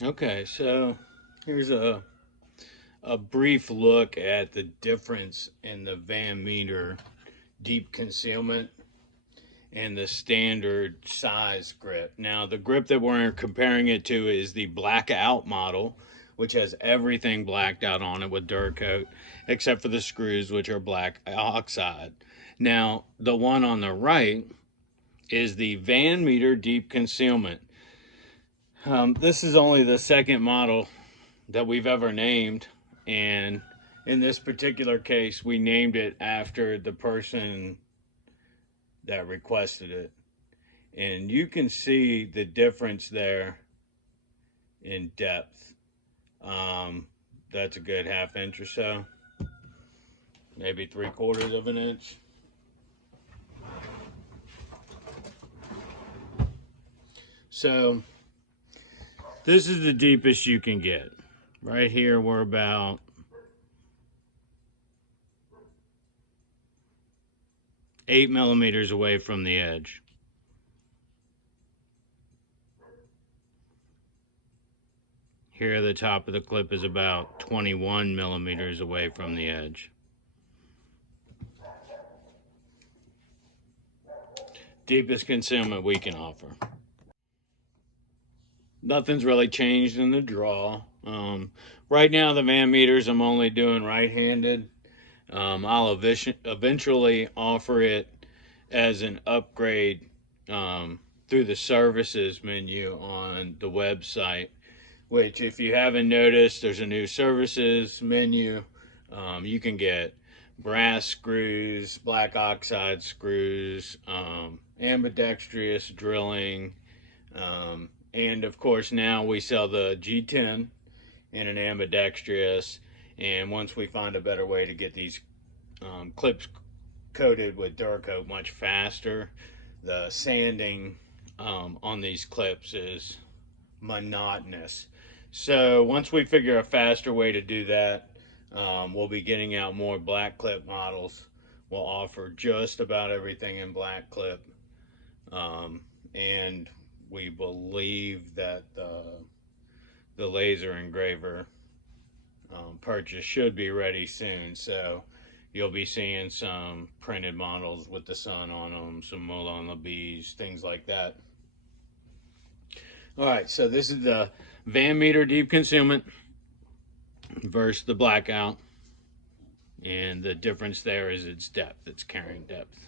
Okay, so here's a brief look at the difference in the Van Meter deep concealment and the standard size grip. Now, the grip that we're comparing it to is the blackout model, which has everything blacked out on it with Duracoat, except for the screws, which are black oxide. Now, the one on the right is the Van Meter deep concealment. This is only the second model that we've ever named, and in this particular case, we named it after the person that requested it. And you can see the difference there in depth. Um, that's a good half inch or so, maybe 3/4 of an inch. So this is the deepest you can get. Right here, we're about 8 millimeters away from the edge. Here, the top of the clip is about 21 millimeters away from the edge. Deepest concealment we can offer. Nothing's really changed in the draw. Right now, the Van Meters I'm only doing right-handed. I'll eventually offer it as an upgrade through the services menu on the website, which, if you haven't noticed, there's a new services menu. You can get brass screws, black oxide screws, ambidextrous drilling, and of course now we sell the G10 in an ambidextrous. And once we find a better way to get these clips coated with Duracoat much faster, the sanding on these clips is monotonous. So once we figure a faster way to do that, we'll be getting out more black clip models. We'll offer just about everything in black clip, and we believe that the laser engraver purchase should be ready soon. So you'll be seeing some printed models with the sun on them, some Moulin Labis, things like that. All right, so this is the Van Meter deep concealment versus the blackout, and the difference there is its depth, its carrying depth.